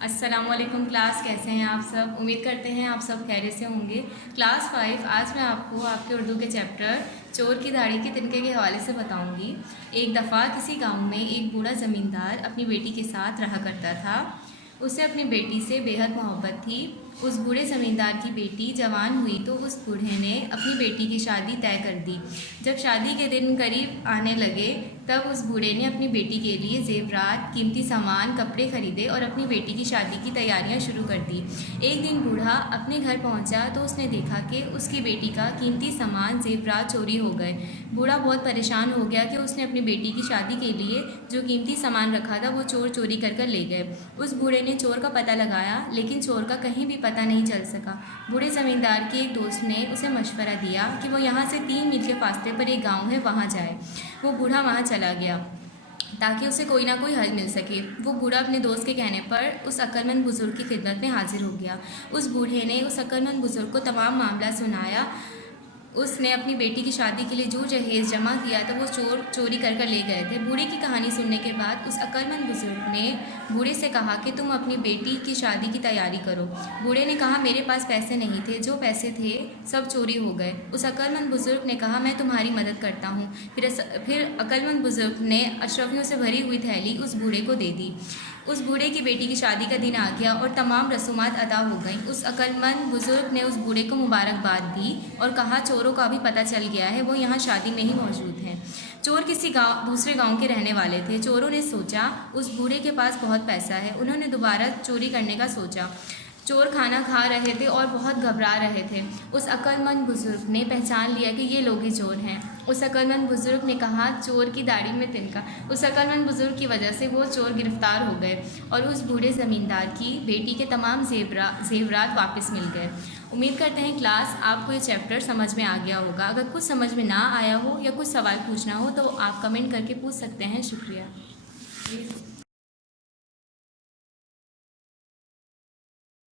अस्सलामुअलैकुम क्लास, कैसे हैं आप सब। उम्मीद करते हैं आप सब खैरियत से होंगे। क्लास 5 आज मैं आपको आपके उर्दू के चैप्टर चोर की दाढ़ी के तिनके के हवाले से बताऊंगी। एक दफ़ा किसी गांव में एक बूढ़ा ज़मींदार अपनी बेटी के साथ रहा करता था। उसे अपनी बेटी से बेहद मोहब्बत थी। उस बूढ़े ज़मींदार की बेटी जवान हुई तो उस बूढ़े ने अपनी बेटी की शादी तय कर दी। जब शादी के दिन करीब आने लगे तब उस बूढ़े ने अपनी बेटी के लिए जेवरात, कीमती सामान, कपड़े खरीदे और अपनी बेटी की शादी की तैयारियां शुरू कर दी। एक दिन बूढ़ा अपने घर पहुंचा तो उसने देखा कि उसकी बेटी का कीमती सामान, जेवरात चोरी हो गए। बूढ़ा बहुत परेशान हो गया कि उसने अपनी बेटी की शादी के लिए जो कीमती सामान रखा था वो चोर चोरी कर ले गए। उस बूढ़े ने चोर का पता लगाया लेकिन चोर का कहीं भी पता नहीं चल सका। बूढ़े ज़मींदार के एक दोस्त ने उसे मशवरा दिया कि वो यहाँ से 3 मील के फासले पर एक गाँव है, वहाँ जाए। वो बूढ़ा वहाँ चला गया ताकि उसे कोई ना कोई हल मिल सके। वो बूढ़ा अपने दोस्त के कहने पर उस अक्लमंद बुजुर्ग की खिदमत में हाजिर हो गया। उस बूढ़े ने उस अक्लमंद बुजुर्ग को तमाम मामला सुनाया। उसने अपनी बेटी की शादी के लिए जो जहेज़ जमा किया था वो चोर चोरी कर ले गए थे। बूढ़े की कहानी सुनने के बाद उस अक्लमंद बुजुर्ग ने बूढ़े से कहा कि तुम अपनी बेटी की शादी की तैयारी करो। बूढ़े ने कहा मेरे पास पैसे नहीं थे, जो पैसे थे सब चोरी हो गए। उस अक्लमंद बुजुर्ग ने कहा मैं तुम्हारी मदद करता हूँ। फिर अक्लमंद बुजुर्ग ने अशरफियों से भरी हुई थैली उस बूढ़े को दे दी। उस बूढ़े की बेटी की शादी का दिन आ गया और तमाम रसूमात अदा हो गई। उस अक्लमंद बुजुर्ग ने उस बूढ़े को मुबारकबाद दी और कहा चोरों का भी पता चल गया है, वो यहाँ शादी में ही मौजूद हैं। चोर किसी दूसरे गांव के रहने वाले थे। चोरों ने सोचा उस बूढ़े के पास बहुत पैसा है। उन्होंने दोबारा चोरी करने का सोचा। चोर खाना खा रहे थे और बहुत घबरा रहे थे। उस अक्लमंद बुजुर्ग ने पहचान लिया कि ये लोग ही चोर हैं। उस अक्लमंद बुजुर्ग ने कहा चोर की दाढ़ी में तिनका। उस अक्लमंद बुजुर्ग की वजह से वो चोर गिरफ्तार हो गए और उस बूढ़े ज़मींदार की बेटी के तमाम जेवरात वापस मिल गए। उम्मीद करते हैं क्लास आपको ये चैप्टर समझ में आ गया होगा। अगर कुछ समझ में ना आया हो या कुछ सवाल पूछना हो तो आप कमेंट करके पूछ सकते हैं। शुक्रिया।